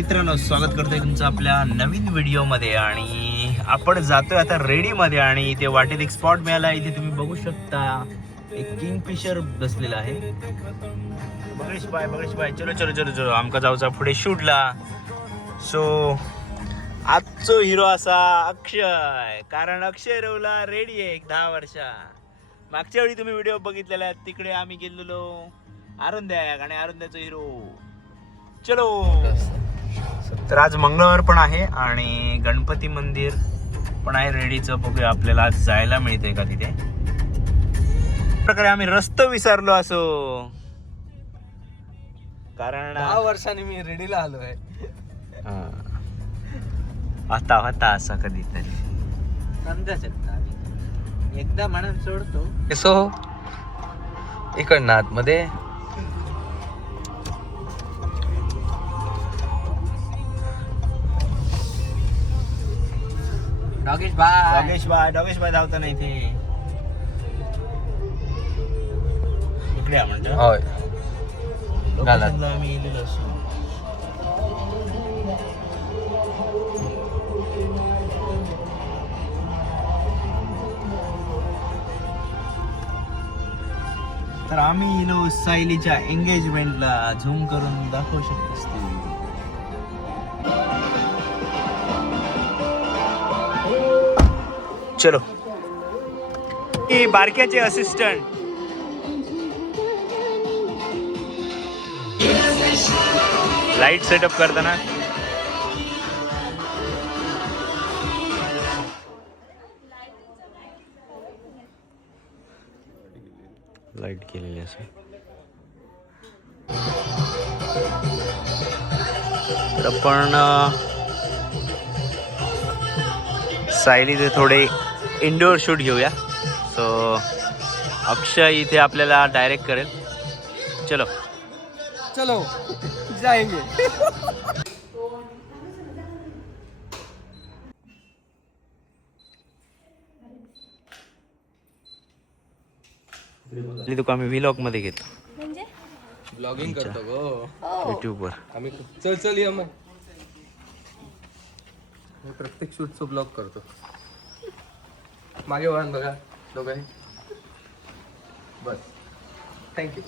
मित्रांनो, स्वागत करतोय तुमचं आपल्या नवीन व्हिडिओमध्ये. आणि आपण जातोय आता रेडीमध्ये आणि इथे वाटेत एक स्पॉट मिळाला. इथे तुम्ही बघू शकता एक किंगफिशर बसलेला आहे. बगळेश बाय चलो चलो चलो चलो आमका जाऊचा पुढे शूटला. सो आजचो हिरो असा अक्षय, कारण अक्षय रवला रेडी आहे एक 10 वर्षा. मागच्या वेळी तुम्ही व्हिडिओ बघितलेला, तिकडे आम्ही गेलेलो आरुंद्याक आणि आरुंद्याचा हिरो. चलो. तर आज मंगळवार पण आहे आणि गणपती मंदिर पण आहे रेडीचं. बघूया आपल्याला आज जायला मिळते का तिथे. प्रकारे आम्ही रस्ता विसरलो असो, कारण 10 वर्षांनी मी रेडीला आलो आहे. आता होता असा कधीतरी समजा शकता एकदा म्हणून सोडतो. सो इकडनं आतमध्ये डॉगेश बाय डॉगेश बाय धावता नाही ते इकडे आहे म्हणजे होय घाला. लोकेशनला आम्ही गेलेलो असतो. तर आम्ही येलो सायलीच्या एंगेजमेंटला. झूम करून दाखवू शकतोस ते. चलो. ही बारक्याचे असिस्टंट लाईट सेटअप करताना लाईट केलेली असेल. तर आपण सायलीचे थोडे इंडोर शूट घेऊया. सो अक्षय इथे आपल्याला डायरेक्ट करेल. चलो चलो जाएंगे. तुका आम्ही व्लॉग मध्ये घेतो. ब्लॉगिंग करतो गो युट्यूब वर. आम्ही. चल चल ये मग. मी प्रत्येक शूटचं ब्लॉग करतो. मागे वळण बघा दोघंही. बस थँक्यू.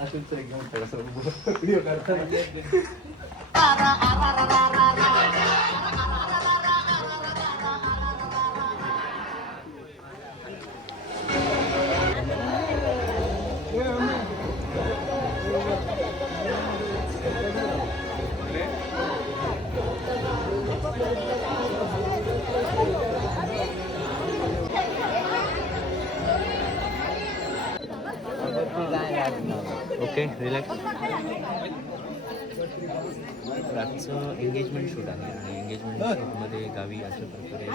अशूच एकदम व्हिडिओ करताना ओके रिलॅक्स. आजचं एंगेजमेंट शूट आहे आणि एंगेजमेंट शूटमध्ये गावी अशा प्रकारे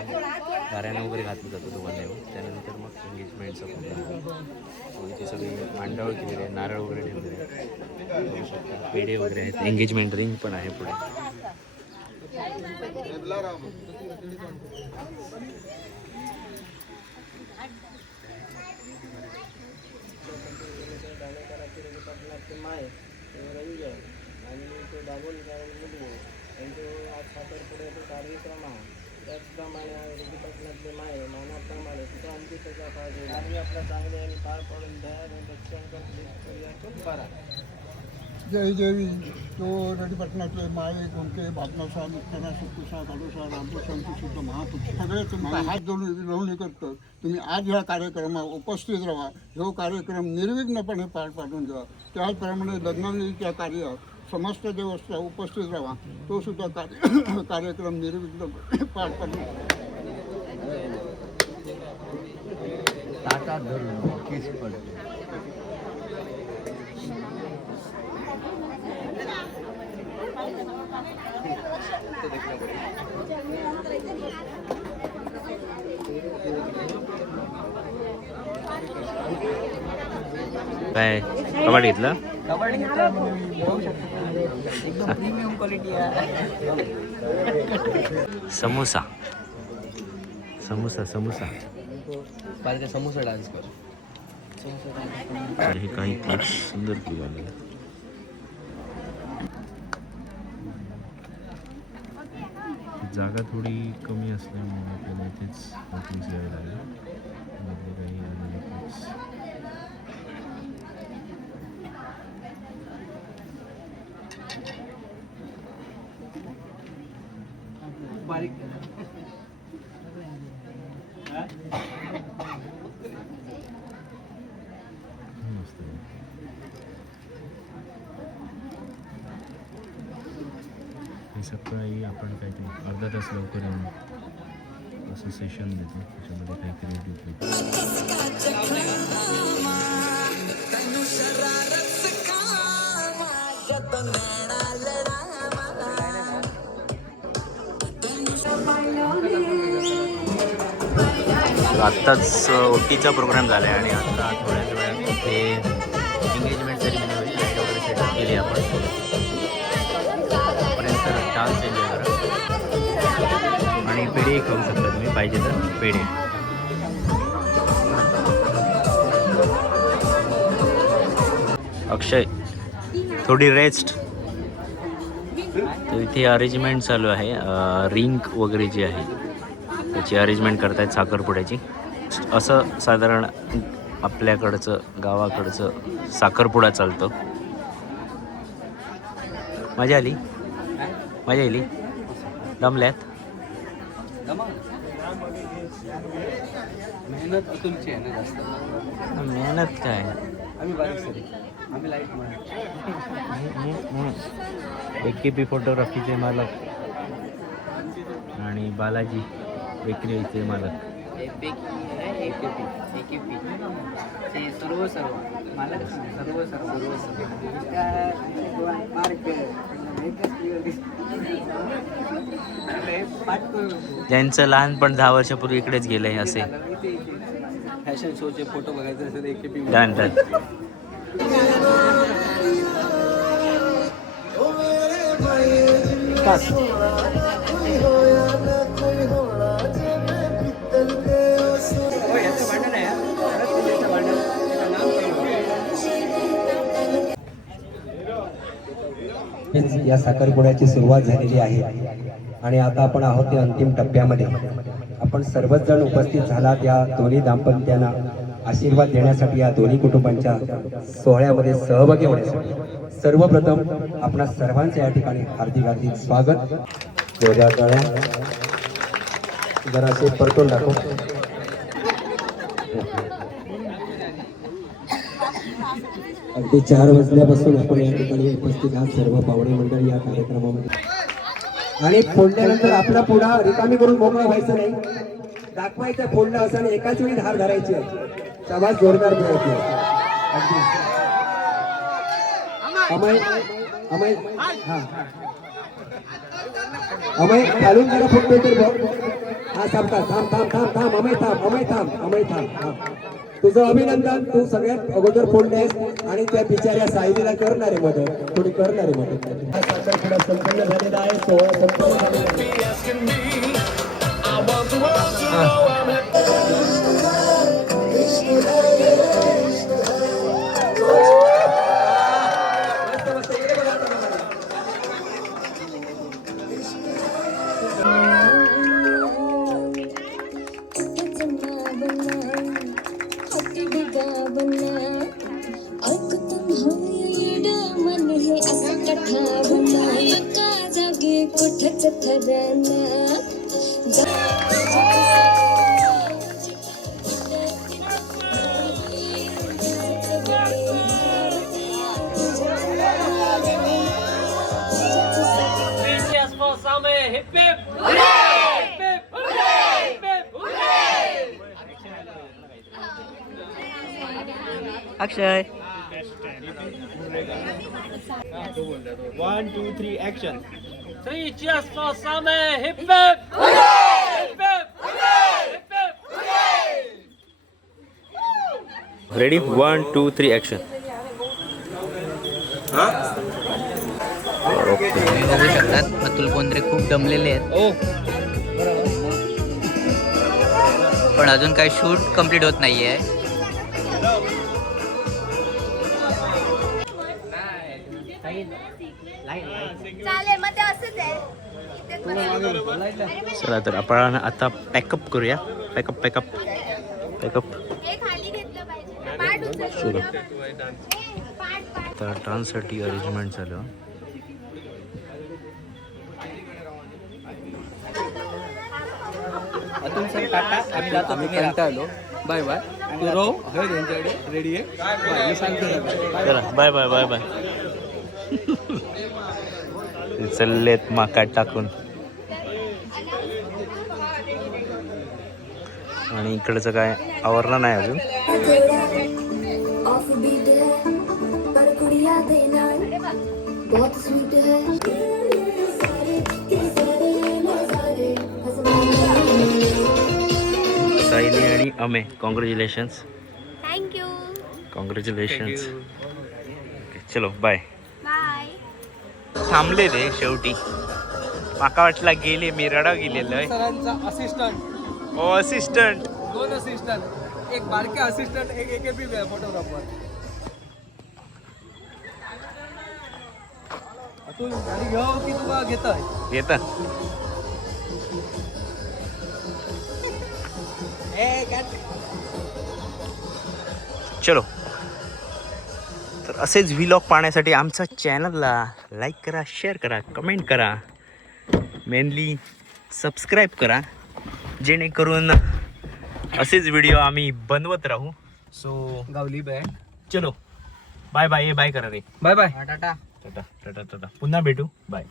गाऱ्यानं वगैरे घातलं जातं दोघांना. त्यानंतर मग एंगेजमेंटचं पण इथे सगळे मांडावळ केलेले आहे, नारळ वगैरे ठेवलेले आहेत, पेढे वगैरे आहेत. एंगेजमेंट रिंग पण आहे पुढे. आणि तो दाबोली त्यांचे आज साखरपुडे कार्यक्रम आहे. त्याचप्रमाणे रघुपटनातले माय मानाप्रमाणे तिथं आमची त्याचा पाहिजे. आम्ही आपल्या चांगले आणि पार पडून द्या आणि रक्षण करून बरा. जय देवी. तो रडीपटणातले माये गोमके बापनासा मुक्ताना सुकुसा काडोसा रामप्रशांती सुद्धा महापुरुष सगळे तुम्ही हात जोडून विनवणी करतो. तुम्ही आज ह्या कार्यक्रमात उपस्थित राहा. ह्यो कार्यक्रम निर्विघ्नपणे पार पाडून घ्या. त्याचप्रमाणे लग्नाच्या कार्य समस्त देवस्था उपस्थित राहा. तो सुद्धा कार्यक्रम निर्विघ्नपणे पार पाडून ताटात धरून केस पडते. काय कबाड घेतलं. कबड्डी एकदम प्रीमियम क्वालिटी आहे. समोसा समोसा समोसा पाहिजे समोसा डान्स कर. हे काही क्लिप्स सुंदर क्लिप आलेले. जागा थोडी कमी असल्यामुळे आपल्याला इथेच नोटीस घ्यावी लागेल. मधले काही आलेले clips. मस्त आहे. हे सकाळी आपण काहीतरी अर्धा तास लवकर येऊन असं सेशन देतो, त्याच्यामध्ये काही क्रिएटिव्ह आत्ताच ओटीचा प्रोग्राम झाला आहे आणि आता थोड्याच वेळात ते एंगेजमेंट सेरेमनी होईल. लाईट वगैरे सेटअप केली आपण. तोपर्यंत डान्स एन्जॉय करा आणि पेढे खाऊ शकता तुम्ही पाहिजे तर पेढे. अक्षय थोडी रेस्ट. तर इथे अरेंजमेंट चालू आहे. रिंग वगैरे जी आहे त्याची अरेंजमेंट करतायत साखरपुड्याची. असं साधारण आपल्याकडचं गावाकडचं साखरपुडा चालतो. मजा आली? मजा आली? दमल्यात? मेहनत तुमची आहे ना जास्त. मेहनत काय, आम्ही बारीक सरी, आम्ही लाईट AKP फोटोग्राफीचे मालक आणि बालाजी बेकरीचे मालक. ज्यांचं लहानपण 10 वर्षापूर्वी इकडेच गेलंय असे. फॅशन शोचे फोटो बघायचे असेल AKP. Done done. या साखरपुड्याची सुरुवात झालेली आहे आणि आता आपण आहोत त्या अंतिम टप्प्यामध्ये. आपण सर्वच जण उपस्थित झालात या दोन्ही दाम्पत्यांना आशीर्वाद देण्यासाठी, या दोन्ही कुटुंबांच्या सोहळ्यामध्ये सहभागी होण्यासाठी. सर्वप्रथम आपणा सर्वांचे या ठिकाणी हार्दिक हार्दिक स्वागत. जोड्या गळ्या जरासे परतून दाखव. अगदी 4 वाजल्यापासून आपण या ठिकाणी उपस्थित आहात सर्व पाहुणे मंडळी या कार्यक्रमामध्ये. आणि फोडल्यानंतर आपला पुढा रिकामी करून मोकळा व्हायचं नाही, दाखवायचं फोडलं असं आणि एकाच वेळी धार धरायची आहे. शाबास, जोरदार प्रयत्न. अगदी अमय अमय हा अमय खालून जरा फुटतोय तर बघ. हा थांबता, थांब थांब थांब थांब अमय थांब, अमय थांब, अमय थांब. तुझं अभिनंदन, तू सगळ्यात अगोदर फोडलेस आणि त्या बिचाऱ्या सायलीला करणारे मदत, थोडी करणारे मदत. हा साखरपुडा संपन्न झालेला आहे, सोहळा संपन्न झालेला अक्षय. 1 2 3 action. 3 cheers for Same. Hip hip. Hooray! Hip hip. Hooray! Hip hip. Hooray! Ready 1 2 3 action. तुम्ही बघू शकतात अतुल कोंद्रे खूप दमलेले आहेत. पण अजून काही शूट कंप्लीट होत नाहीये. चालेल, मग ते असंच आहे. इथे चला तर आपण आता पॅकअप करूया. Pack up pack up pack up. चलो तर डान्ससाठी अरेंजमेंट झालं. अतुल सर टाटा, आम्ही जातो. आम्ही कंटाळलो. Bye bye. तू राहू आहे त्यांच्याकडे रेडी आहे. बाय. मी सांगतो सर. चला बाय बाय बाय बाय. चललेत माकात टाकून. आणि इकडचं काय आवरलं नाही अजून. सायली आणि अमे कॉंग्रॅच्युलेशन्स. थँक्यू. कॉंग्रॅच्युलेशन्स. चलो बाय. बाय. थांबले ते शेवटी. माका वाटला गेले, मी रडा गेलेलं. सरांचा असिस्टंट, ओ असिस्टंट. 2 असिस्टंट, एक बारके असिस्टंट, एक AKP फोटोग्राफर. अतुल गाडी घेऊ की तुला घेताय? येत चलो. तर असेच व्लॉग पाहण्यासाठी आमच्या चॅनलला लाईक करा, शेअर करा, कमेंट करा, मेनली सबस्क्राईब करा, जेणेकरून असेच व्हिडिओ आम्ही बनवत राहू. सो गावली बँड. चलो बाय बाय. बाय करा रे. Bye bye. Ta-ta ta-ta ta-ta. पुन्हा भेटू. बाय.